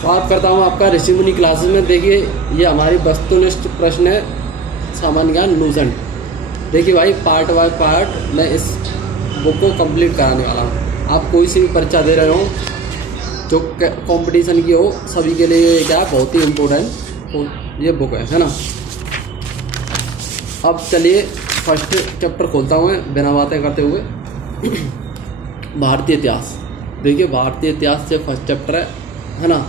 स्वागत करता हूँ आपका ऋषि मुनि क्लासेस में। देखिए ये हमारी वस्तुनिष्ठ प्रश्न है, सामान्य ज्ञान लूसेंट। देखिए भाई पार्ट बाय पार्ट मैं इस बुक को कंप्लीट कराने वाला हूँ। आप कोई सी भी परीक्षा दे रहे हो जो कंपटीशन की हो, सभी के लिए क्या बहुत ही इम्पोर्टेंट ये बुक है ना। अब चलिए फर्स्ट चैप्टर खोलता हूँ मैं बिना बातें करते हुए। भारतीय इतिहास। देखिए भारतीय इतिहास से फर्स्ट चैप्टर है ना।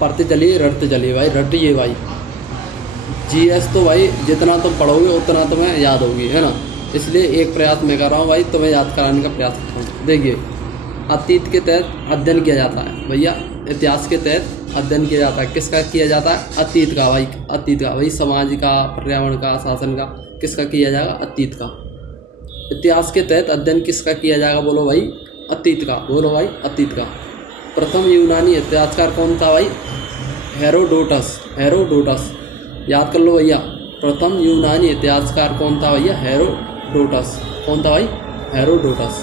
पढ़ते चलिए रटते चलिए भाई, रटिए भाई। जीएस तो भाई जितना तुम पढ़ोगे उतना तुम्हें याद होगी है ना, इसलिए एक प्रयास मैं कर रहा हूँ भाई, तुम्हें याद कराने का प्रयास करता हूँ। देखिए अतीत के तहत अध्ययन किया जाता है भैया, इतिहास के तहत अध्ययन किया जाता है। किसका किया जाता है? अतीत का भाई, अतीत का भाई, समाज का, पर्यावरण का, शासन का, किसका किया जाएगा? अतीत का। इतिहास के तहत अध्ययन किसका किया जाएगा? बोलो भाई अतीत का, बोलो भाई अतीत का। प्रथम यूनानी इतिहासकार कौन था भाई? हेरोडोटस। हेरोडोटस याद कर लो भैया। प्रथम यूनानी इतिहासकार कौन था भैया? हेरोडोटस। कौन था भाई? हेरोडोटस।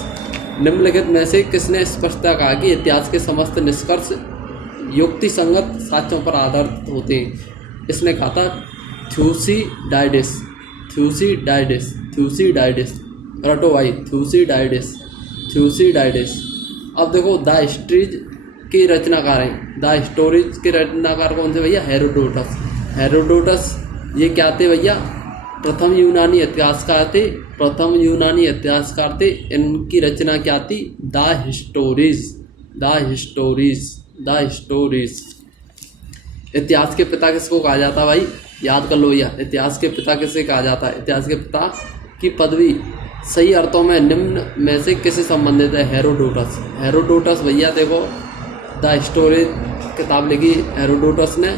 निम्नलिखित में से किसने स्पष्टता कहा कि इतिहास के समस्त निष्कर्ष युक्ति संगत साक्ष्यों पर आधारित होते हैं? इसने कहा था थ्यूसिडाइडिस। थ्यूसिडाइडिस, थ्यूसिडाइडिस रटो भाई, थ्यूसिडाइडिस, थ्यूसिडाइडिस। अब देखो द हिस्ट्रीज के रचनाकार हैं। द हिस्टोरीज के रचनाकार कौन से भैया? हेरोडोटस। हेरोडोटस ये क्या थे भैया? प्रथम यूनानी इतिहासकार थे। प्रथम यूनानी इतिहासकार थे। इनकी रचना क्या थी? The histories, the histories, the histories. इतिहास के पिता किसको कहा जाता है भाई? याद कर लो भैया, इतिहास के पिता किसे कहा जाता है? इतिहास के पिता की पदवी सही अर्थों में निम्न में से किससे संबंधित है? हेरोडोटस। हेरोडोटस भैया देखो द हिस्टोरी किताब लिखी हेरोडोटस ने।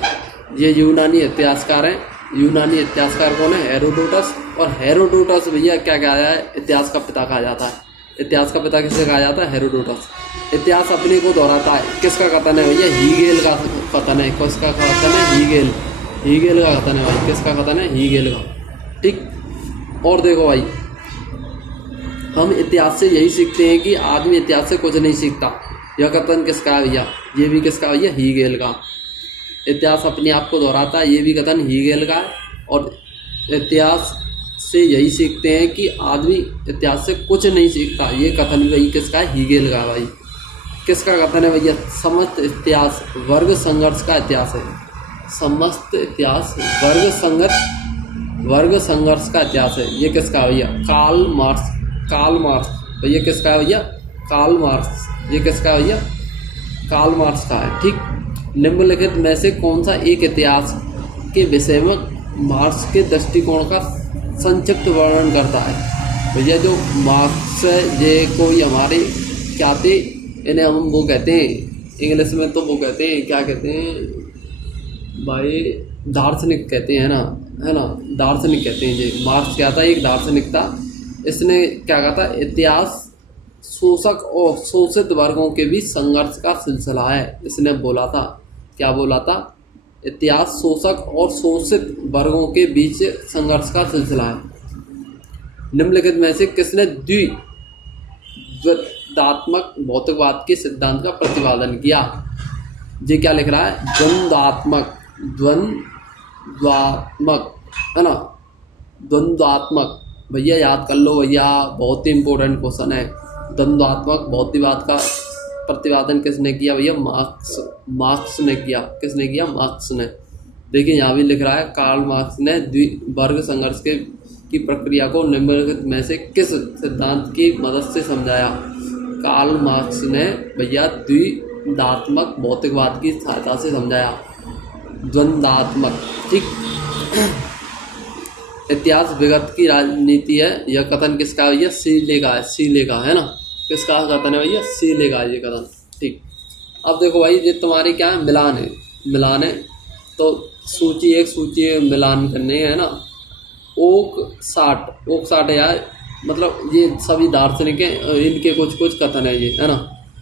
ये यूनानी इतिहासकार हैं। यूनानी इतिहासकार कौन है? हेरोडोटस। और हेरोडोटस भैया क्या कहा है? इतिहास का पिता कहा जाता है। इतिहास का पिता किसे कहा जाता है? हेरोडोटस। इतिहास अपने को दोहराता है। किसका कथन है भैया? हीगेल का कथन है। किसका कथन है? हीगेल। हीगेल का कथन है भाई। किसका कथन है? हीगेल का। ठीक। और देखो भाई हम इतिहास से यही सीखते हैं कि आदमी इतिहास से कुछ नहीं सीखता। यह कथन किसका है भैया? ये भी किसका भैया? हीगेल का। इतिहास अपने आप को दोहराता है, ये भी कथन हीगेल का है। और इतिहास से यही सीखते हैं कि आदमी इतिहास से कुछ नहीं सीखता, ये कथन भी किसका है? हीगेल का भाई। किसका कथन है भैया? समस्त इतिहास वर्ग संघर्ष का इतिहास है। समस्त इतिहास वर्ग संघर्ष का इतिहास है। ये किसका भैया? Karl marks. कार्ल मार्क्स भैया किसका है भैया? Karl Marx. ये किसका भैया? कार्ल मार्क्स का है। ठीक। निम्नलिखित में से कौन सा एक इतिहास के विषय में मार्क्स के दृष्टिकोण का संक्षिप्त वर्णन करता है? भैया जो मार्क्स है ये कोई हमारे क्या थे, इन्हें हम वो कहते हैं इंग्लिश में, तो वो कहते हैं क्या कहते हैं भाई? दार्शनिक कहते हैं ना, है ना, दार्शनिक कहते हैं। ये मार्क्स क्या था? एक दार्शनिक था। इसने क्या कहा था? इतिहास शोषक और शोषित वर्गों के बीच संघर्ष का सिलसिला है। इसने बोला था, क्या बोला था? इतिहास शोषक और शोषित वर्गों के बीच संघर्ष का सिलसिला है। निम्नलिखित में से किसने द्वंद्वात्मक भौतिकवाद के सिद्धांत का प्रतिपादन किया? ये क्या लिख रहा है? द्वंद्वात्मक, द्वंद्वात्मक है ना, द्वंद्वात्मक। भैया याद कर लो भैया, बहुत ही इंपॉर्टेंट क्वेश्चन है। द्वंद्वात्मक भौतिकवाद का प्रतिपादन किसने किया भैया? मार्क्स ने किया। किसने किया? मार्क्स ने। देखिए यहाँ भी लिख रहा है कार्ल मार्क्स ने वर्ग संघर्ष की प्रक्रिया को निम्नलिखित में से किस सिद्धांत की मदद से समझाया? कार्ल मार्क्स ने भैया द्वंद्वात्मक भौतिकवाद की सहायता से समझाया। द्वंद्वात्मक। ठीक। इतिहास विगत की राजनीति है, यह कथन किसका भैया? सीले का है। सीले का है ना। किसका कथन है भैया? सीले का ये कथन। ठीक। अब देखो भाई ये तुम्हारे क्या है? मिलान है। मिलान है तो सूची एक सूची मिलान करने है ना। ओक साठ यार, मतलब ये सभी दार्शनिक हैं, इनके कुछ कुछ कथन है ये, है ना।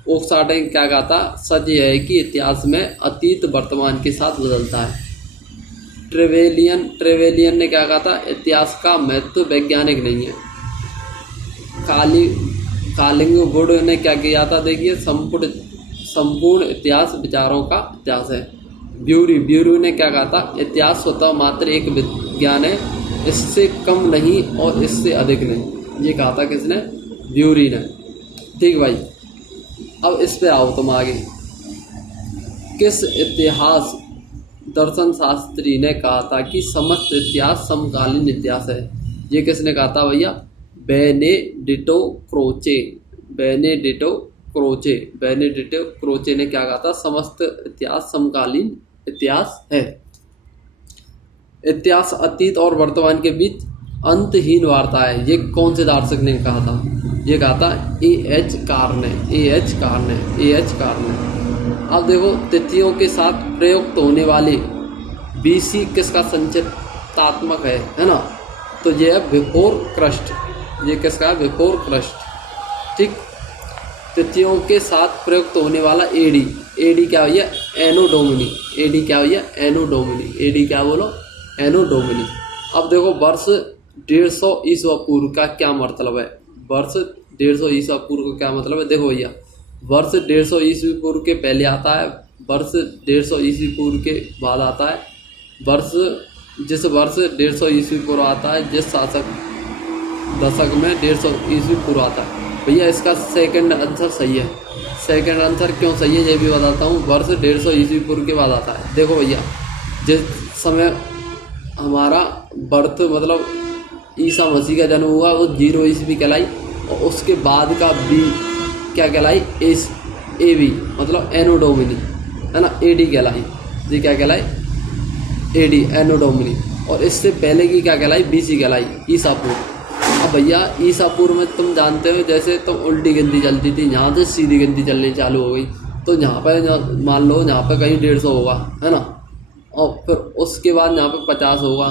ओक साठ ने क्या कहा था? सच ये है कि इतिहास में अतीत वर्तमान के साथ बदलता है। ट्रेवेलियन ने क्या कहा था? इतिहास का महत्व वैज्ञानिक नहीं है। कालिंगवुड ने क्या किया था? देखिए संपूर्ण इतिहास विचारों का इतिहास है। ब्यूरी, ब्यूरी ने क्या कहा था, इतिहास स्वतः मात्र एक विज्ञान है, इससे कम नहीं और इससे अधिक नहीं। ये कहा था किसने, ब्यूरी ने। ठीक भाई, अब इस पे आओ तुम आगे। किस इतिहास दर्शन शास्त्री ने कहा था कि समस्त इतिहास समकालीन इतिहास है? ये किसने कहा था भैया, Benedetto Croce. Benedetto Croce, Benedetto Croce ने क्या कहा था, समस्त इतिहास समकालीन इतिहास है। इतिहास अतीत और वर्तमान के बीच अंतहीन वार्ता है, ये कौन से दार्शनिक ने कहा था? ये कहा था ए.एच. कार्ने, ए.एच. कार्ने, ए.एच. कार्ने। अब देखो, तिथियों के साथ प्रयुक्त होने वाली बीसी किसका संचितात्मक है ना? तो ये है बिफोर क्रस्ट। ये किसका है, बिफोर क्रस्ट। ठीक, तिथियों के साथ प्रयुक्त होने वाला एडी, एडी क्या हुई है, एनो डोमिनी। एडी क्या हुई है, एनो डोमिनी। एडी क्या बोलो, एनो डोमिनी। अब देखो, वर्ष 150 ईस्वी पूर्व का क्या मतलब है? वर्ष 150 ईस्वी पूर्व का क्या मतलब है? देखो भैया, वर्ष 150 ईस्वी पूर्व के पहले आता है, वर्ष 150 ईस्वी पूर्व के बाद आता है, वर्ष जिस वर्ष 150 ईस्वी पूर्व आता है, जिस शासक दशक में 150 ईस्वी पूर्व आता है। भैया इसका सेकंड आंसर सही है। सेकंड आंसर क्यों सही है ये भी बताता हूँ। वर्ष 150 ईस्वी पूर्व के बाद आता है। देखो भैया, जिस समय हमारा बर्थ मतलब ईसा मसीह का जन्म हुआ वो 0 ईस्वी कहलाई, और उसके बाद का बी क्या कहलाई, ए बी मतलब एनो डोमिनी है ना, एडी कहलाई। जी क्या कहलाई, एडी, एनो डोमिनी। और इससे पहले की क्या कहलाई, बीसी कहलाई, ईसापुर। अब भैया ईसापुर में तुम जानते हो, जैसे तुम उल्टी गिनती चलती थी, यहाँ से सीधी गिनती चलनी चालू हो गई, तो यहाँ पर मान लो यहाँ पे कहीं 150 होगा है ना, और फिर उसके बाद यहाँ पे 50 होगा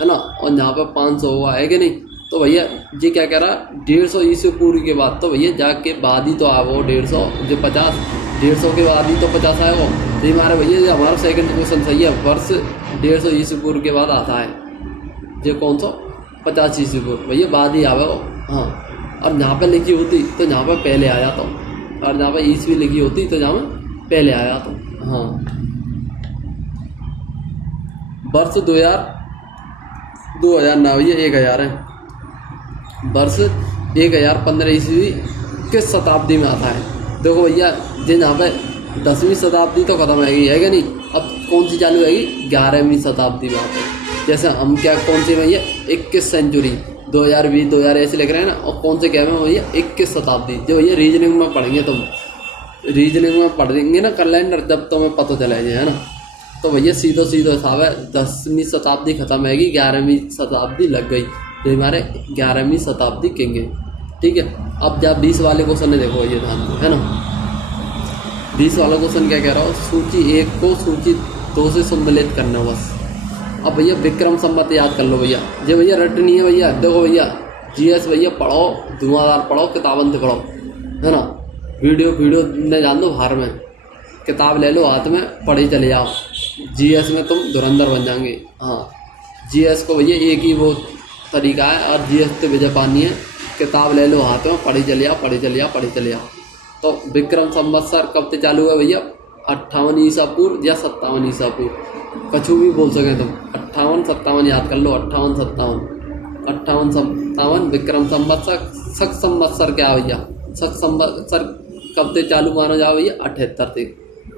है ना, और यहाँ पे 500 होगा, है कि नहीं? तो भैया जी क्या कह रहा, 150 ईस्वी पूर्व के बाद, तो भैया जाके बाद ही तो आया वो 150, जो 50, 150 के बाद ही तो 50 आया वो। तो हमारे भैया जो हमारा सेकंड क्वेश्चन सही है, वर्ष 150 ईस्वी पूर्व के बाद आता है, जो कौन सा, 50 ईस्वी पूर्व, भैया बाद ही आवे वो। हाँ, और यहाँ पे लिखी होती तो यहाँ पे पहले आ जाता, और यहाँ पे ईस्वी लिखी होती तो यहाँ पे पहले आ जाता। हाँ, वर्ष 2000 ना भैया 1000 है। वर्ष 1015 ईस्वी किस शताब्दी में आता है? देखो भैया, जिन यहाँ पे 10वीं शताब्दी तो खत्म है क्या नहीं, अब कौन सी चालू है, 11वीं शताब्दी में आता है। जैसे हम क्या कौन सी भैया, 21 सेंचुरी, 2020 2000 ऐसे लिख रहे हैं ना, और कौन से क्या में भैया 21 शताब्दी। जो भैया रीजनिंग में पढ़ेंगे, तुम रीजनिंग में पढ़ेंगे ना कैलेंडर, जब तुम्हें पता चलेगा है ना, तो भैया सीधो हिसाब है, 10वीं शताब्दी खत्म हैगी, 11वीं शताब्दी लग गई, तो हमारे 11वीं शताब्दी कहेंगे। ठीक है, अब जब 20 वाले क्वेश्चन ने देखो ये ध्यान है ना, 20 वाला क्वेश्चन क्या कह रहा हो, सूची 1 को सूची 2 से सम्मिलित करना बस। अब भैया विक्रम संवत याद कर लो भैया, ये भैया रटनी है भैया। देखो भैया, जीएस भैया पढ़ो, धुआंधार पढ़ो, किताबन से पढ़ो है ना, वीडियो ने जान दो बाहर में, किताब ले लो हाथ में, पढ़े चले जाओ, जीएस में तुम धुरंधर बन जाएंगे। हाँ, जीएस को भैया एक ही वो तरीका है, और जीएस तो विजय पानी है, किताब ले लो हाथ में, पढ़े चले जाओ, पढ़े चले जाओ, पढ़े चले जाओ। तो विक्रम संवत्सर कब से चालू हुआ भैया, 58 ईसा पूर्व या 57 ईसा पूर्व, कछु भी बोल सके तुम, 58 57 याद कर लो, 58 57 विक्रम संवत्सर। शक संवत्सर क्या भैया, शक संवत्सर कब से चालू माना जाओ भैया, 78 से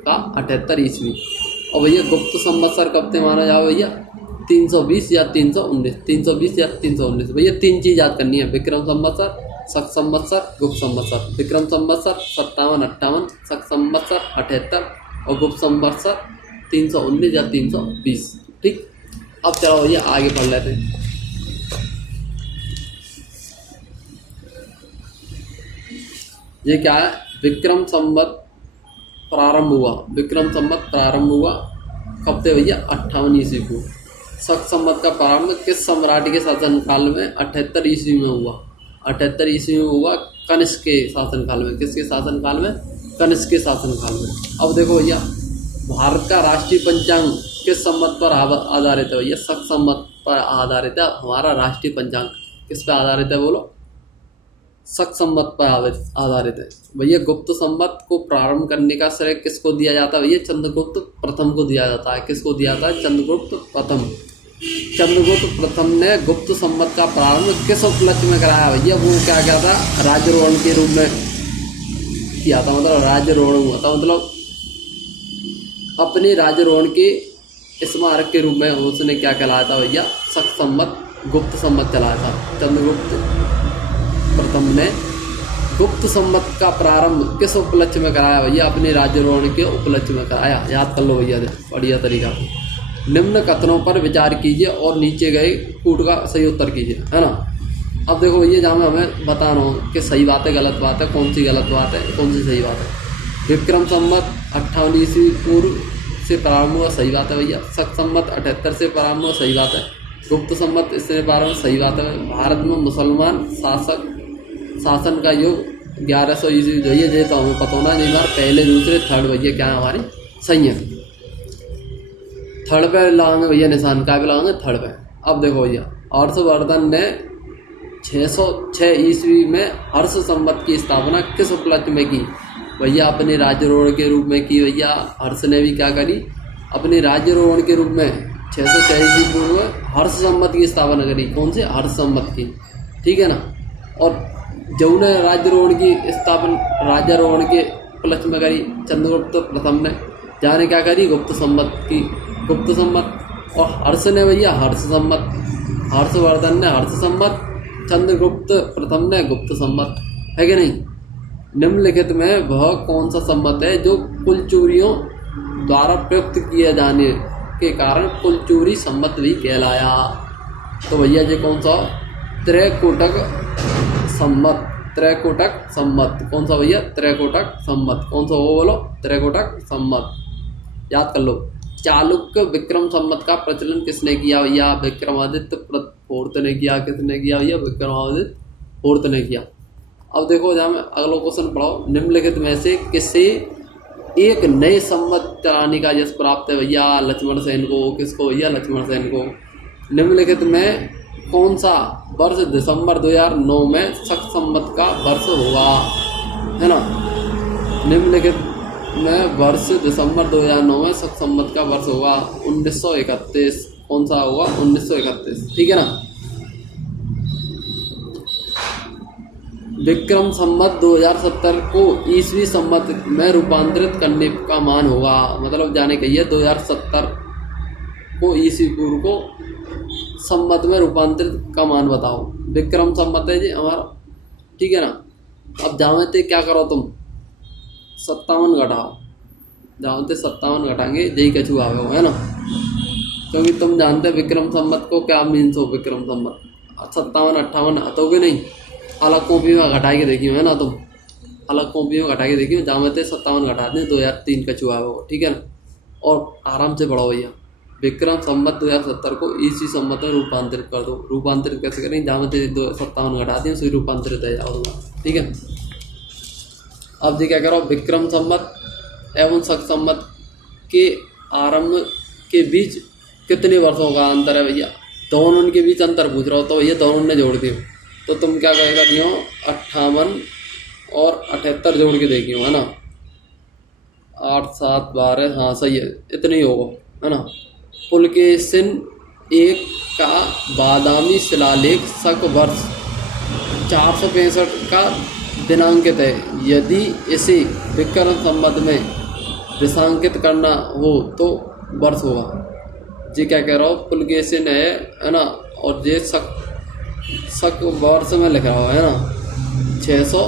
का 78 ईस्वी। और भैया गुप्त संवत्सर कब से माना जाओ भैया, 320 या 319, 320 या 319। भैया 3 चीज़ याद करनी है, विक्रम संवत्सर, शक संवत्सर, गुप्त संवत्सर। विक्रम संवत्सर 57 58, शक संवत्सर 78 और गुप्त संवत्सर 319 या 320। ठीक, अब चलो भैया आगे पढ़ लेते हैं। ये क्या है, विक्रम संवत प्रारंभ हुआ, विक्रम संवत प्रारंभ हुआ कब से भैया, 58 ईस्वी को। शक संवत का प्रारंभ किस सम्राट के शासनकाल में, 78 ईस्वी में हुआ, 78 ईस्वी में हुआ, कनिष्क के शासनकाल में। किसके शासनकाल में, कनिष्क के शासनकाल में। अब देखो भैया, भारत का राष्ट्रीय पंचांग किस संवत पर आधारित है भैया, शक संवत पर आधारित है हमारा राष्ट्रीय पंचांग। किस पे आधारित है बोलो, शक संवत पर आधारित है। भैया गुप्त संवत को प्रारंभ करने का श्रेय किसको दिया जाता है? भैया चंद्रगुप्त प्रथम को दिया जाता है। किसको दिया जाता है? चंद्रगुप्त प्रथम। चंद्रगुप्त प्रथम ने गुप्त संवत का प्रारंभ किस उपलक्ष्य में कराया? भैया वो क्या था, राज्यारोहण के रूप में किया था। मतलब राज्यारोहण हुआ था, मतलब अपने राज्यारोहण के स्मारक के रूप में उसने क्या कहलाया था? भैया शक संवत, गुप्त संवत चलाया था। चंद्रगुप्त प्रथम ने गुप्त संवत का प्रारंभ किस उपलक्ष्य में कराया? भैया अपने राज्यारोहण के उपलक्ष्य में कराया। याद कर लो भैया, बढ़िया तरीका से। निम्न कथनों पर विचार कीजिए और नीचे गए कूट का सही उत्तर कीजिए, है ना। अब देखो भैया, जहाँ मैं हमें बताना हूँ कि सही बात है गलत बात है, कौन सी गलत बात है कौन सी सही बात है। विक्रम संवत 58 ईस्वी पूर्व से प्रारंभ हुआ, सही बात है भैया। शक संवत 78 से प्रारंभ हुआ, सही बात है। गुप्त संवत इससे प्रारंभ, सही बात है। भारत में मुसलमान शासन का युग 1100 ईस्वी जो ये तो हमें पता होना नहीं। बार पहले दूसरे थर्ड भैया क्या है हमारी? सही है। थर्ड पे लगाएंगे भैया निशान, क्या पे लगाएंगे? थर्ड पे। अब देखो भैया, हर्षवर्धन ने 606 ईस्वी में हर्ष संवत की स्थापना किस उपलक्ष्य में की? भैया अपने राज्यारोहण के रूप में की। भैया हर्ष ने भी क्या करी? अपने राज्यारोहण के रूप में 606 ईस्वी पूर्व हर्ष संवत की स्थापना करी। कौन से? हर्ष संवत की, ठीक है ना। और जो ने राज्यारोहण की स्थापना राज्यारोहण के उपलक्ष्य में करी चंद्रगुप्त प्रथम ने, जाने क्या करी? गुप्त संवत की, गुप्त संवत। और हर्ष ने भैया हर्ष संवत, हर्षवर्धन ने हर्ष संवत, चंद्रगुप्त प्रथम ने गुप्त संवत, है कि नहीं। निम्नलिखित में वह कौन सा संवत है जो कुलचूरियों द्वारा प्रयुक्त किए जाने के कारण कुलचूरी संवत भी कहलाया? तो भैया ये कौन सा? त्रैकोटक संवत। त्रैकोटक संवत कौन सा भैया? त्रैकोटक संवत। कौन सा वो बोलो? त्रैकोटक संवत। याद कर लो। चालुक्य विक्रम संवत का प्रचलन किसने किया? भैया विक्रमादित्य फोर्थ ने किया। किसने किया भैया? विक्रमादित्य फोर्थ ने किया। अब देखो, जहाँ में अगला क्वेश्चन पढ़ाओ। निम्नलिखित में से किसे एक नए संवत चलाने का यश प्राप्त है? भैया लक्ष्मण सेन को। किसको भैया? लक्ष्मण सेन को। निम्नलिखित में कौन सा वर्ष दिसंबर 2009 में शक संवत का वर्ष हुआ, है ना। निम्नलिखित में वर्ष दिसंबर 2009 में शक संवत का वर्ष हुआ 1931। कौन सा हुआ? 1931, ठीक है ना। विक्रम संवत 2070 को ईस्वी संवत में रूपांतरित करने का मान होगा। मतलब जाने कहिए 2070 को ईस्वी पूर्व को संवत में रूपांतरित का मान बताओ। विक्रम संवत है जी हमारा, ठीक है ना। अब जामते क्या करो तुम? 57 घटाओ। जामते 57 घटाएंगे, यही कछु आ गए, है ना। क्योंकि तुम जानते विक्रम संवत को क्या मीन्स हो। विक्रम संवत 57 58 हटोगे नहीं, अलग कॉपी में घटा के देखियो, है ना। तुम अलग कॉपी में घटा के देखियो। जामते 57 घटा दें 2003 कछु आ गए, ठीक है ना। और आराम से पढ़ो भैया। विक्रम संवत 2070 को ईस्वी संवत में रूपांतरित कर दो। रूपांतरित कैसे करें? जामते 57 घटा दें, उसी रूपांतरित है जाओगा, ठीक है। अब जी क्या करो? विक्रम संवत एवं शक संवत के आरंभ के बीच कितने वर्षों का अंतर है भैया? दोनों के बीच अंतर पूछ रहा हो तो भैया दोनों ने जोड़ दियो। तो तुम क्या कहेगा दियो? 58 और 78 जोड़ के देखियो, है ना। 8 7 12, हाँ सही है, इतने ही होगा, है ना। पुलकेशिन एक का बादामी शिलालेख शक वर्ष 465 का दिनांकित है। यदि इसे विक्रम संवत में दिशांकित करना हो तो वर्ष होगा। जी क्या कह रहा हो? पुलकेशिन है ना। और ये शक वर्ष में लिख रहा हो, है ना। 600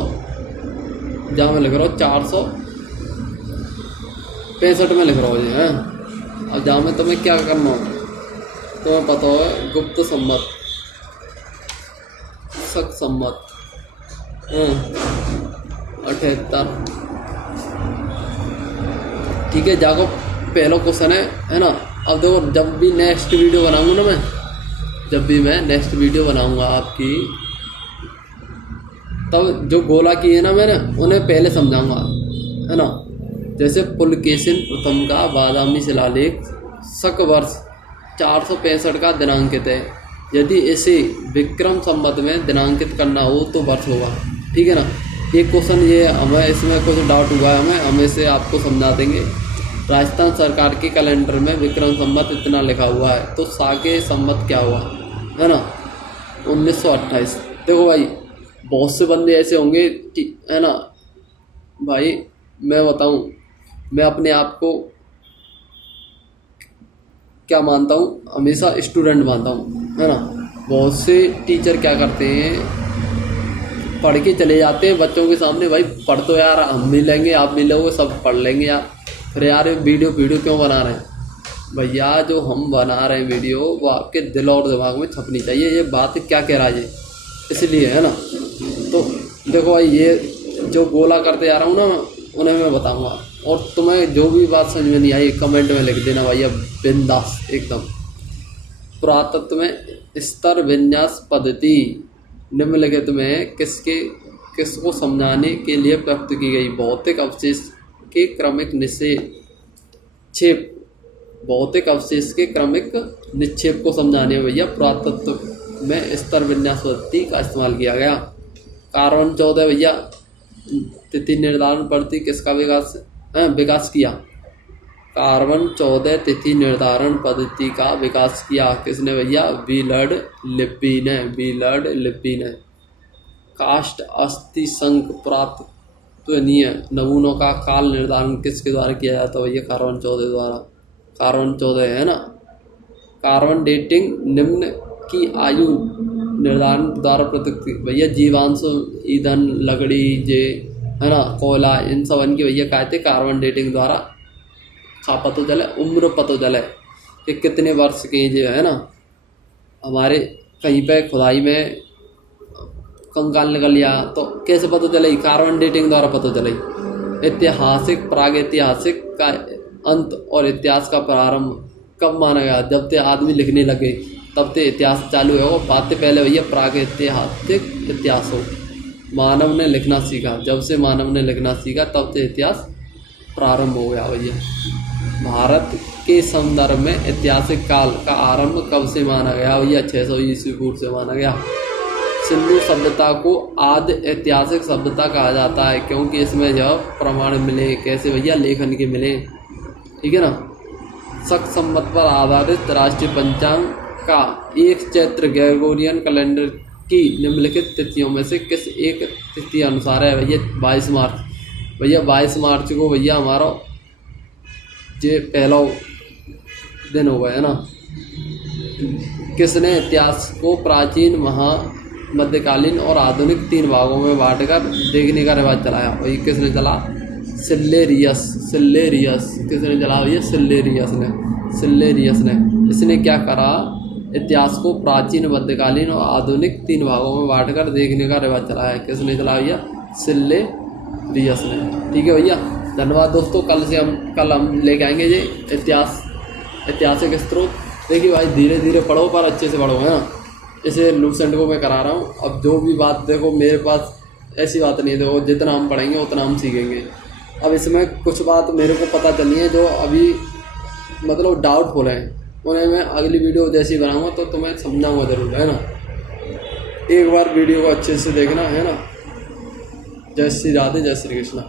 जहाँ में लिख रहा हो 465 में लिख रहा हो ये, है। अब जहाँ में तुम्हें क्या करना हो, तुम्हें पता हो गुप्त संवत, शक संवत 78, ठीक है। जाको पहला क्वेश्चन है ना। अब देखो, जब भी नेक्स्ट वीडियो बनाऊंगा ना मैं, जब भी मैं नेक्स्ट वीडियो बनाऊंगा आपकी, तब जो गोला की है ना मैंने, उन्हें पहले समझाऊंगा, है ना। जैसे पुलकेशिन प्रथम का बादामी शिलालेख शक वर्ष 465 का दिनांकित है। यदि इसे विक्रम संवत में दिनांकित करना हो तो वर्ष होगा। ठीक है ना। एक क्वेश्चन ये हमें इसमें कुछ डाउट हुआ है, हम इसे आपको समझा देंगे। राजस्थान सरकार के कैलेंडर में विक्रम संवत इतना लिखा हुआ है, तो साके संवत क्या हुआ, है ना, 1928। देखो भाई, बहुत से बंदे ऐसे होंगे कि, है ना भाई, मैं बताऊं, मैं अपने आप को क्या मानता हूँ, हमेशा स्टूडेंट मानता हूँ, है ना। बहुत से टीचर क्या करते हैं, पढ़ के चले जाते हैं बच्चों के सामने, भाई पढ़ तो यार हम भी लेंगे, आप भी लोगे, सब पढ़ लेंगे यार, फिर यार वीडियो क्यों बना रहे हैं भैया। जो हम बना रहे हैं वीडियो, वो आपके दिल और दिमाग में छपनी चाहिए, ये बात क्या कह रहा है ये, इसलिए, है ना। तो देखो भाई, ये जो गोला करते जा रहा हूँ ना, उन्हें मैं बताऊँगा, और तुम्हें जो भी बात समझ में नहीं आई कमेंट में लिख देना भैया, बिंदास एकदम। पुरातत्व में स्तर विन्यास पद्धति निम्नलिखित में किसको समझाने के लिए प्रयुक्त की गई। भौतिक अवशेष के क्रमिक निक्षेप, भौतिक अवशेष के क्रमिक निक्षेप को समझाने में भैया पुरातत्व में स्तर विन्यास पद्धति का इस्तेमाल किया गया। कार्बन 14 भैया तिथि निर्धारण पद्धति किसका विकास किया। कार्बन 14 तिथि निर्धारण पद्धति का विकास किया किसने भैया, विलर्ड लिप्पी ने। काष्ठ अस्थि संक पुरातत्वनीय नमूनों का काल निर्धारण किसके द्वारा किया जाता है भैया, कार्बन 14 द्वारा। कार्बन 14 है ना। कार्बन डेटिंग निम्न की आयु निर्धारण द्वारा प्रयुक्त भैया, जीवांशु ईंधन लकड़ी है ना, कोयला, इन सब इनकी भैया कहते कार्बन डेटिंग द्वारा का पता चले, उम्र पता चले कि कितने वर्ष के जो है ना। हमारे कहीं पे खुदाई में कंकाल निकल लिया तो कैसे पता चले, कार्बन डेटिंग द्वारा पता चले। ऐतिहासिक प्रागैतिहासिक का अंत और इतिहास का प्रारंभ कब माना गया, जब से आदमी लिखने लगे तब से इतिहास चालू है। वो बातें पहले भैया प्रागैतिहासिक इतिहास हो, मानव ने लिखना सीखा, जब से मानव ने लिखना सीखा तब से इतिहास प्रारंभ हो गया भैया। भारत के संदर्भ में ऐतिहासिक काल का आरंभ कब से माना गया भैया, 600 ईस्वी पूर्व से माना गया। सिंधु सभ्यता को आदि ऐतिहासिक सभ्यता कहा जाता है क्योंकि इसमें जब प्रमाण मिले, कैसे भैया, लेखन के मिले, ठीक है ना। शक संवत पर आधारित राष्ट्रीय पंचांग का 1 चैत्र ग्रेगोरियन कैलेंडर की निम्नलिखित तिथियों में से किस एक तिथि अनुसार है भैया, 22 मार्च। भैया 22 मार्च को भैया हमारा ये पहला दिन हो गया है ना। किसने इतिहास को प्राचीन, मध्यकालीन और आधुनिक 3 भागों में बांटकर देखने का रिवाज चलाया वही किसने चला, सिल्लेरियस। किसने चला भैया, सिल्लेरियस ने। इसने क्या करा, इतिहास को प्राचीन, मध्यकालीन और आधुनिक 3 भागों में बांटकर देखने का रिवाज चलाया, किसने चला भैया, सिल्लेरियस ने। ठीक है भैया, धन्यवाद दोस्तों। कल हम लेके आएंगे ये ऐतिहासिक स्रोत। देखिए भाई, धीरे धीरे पढ़ो पर अच्छे से पढ़ो, है ना। इसे लूसेंट को मैं करा रहा हूँ। अब जो भी बात, देखो मेरे पास ऐसी बात नहीं है, देखो जितना हम पढ़ेंगे उतना हम सीखेंगे। अब इसमें कुछ बात मेरे को पता चली है जो अभी मतलब डाउटफुल है, उन्हें मैं अगली वीडियो जैसी बनाऊँगा तो तुम्हें समझाऊँगा ज़रूर, है ना। एक बार वीडियो को अच्छे से देखना, है ना। जय श्री राधे, जय श्री कृष्णा।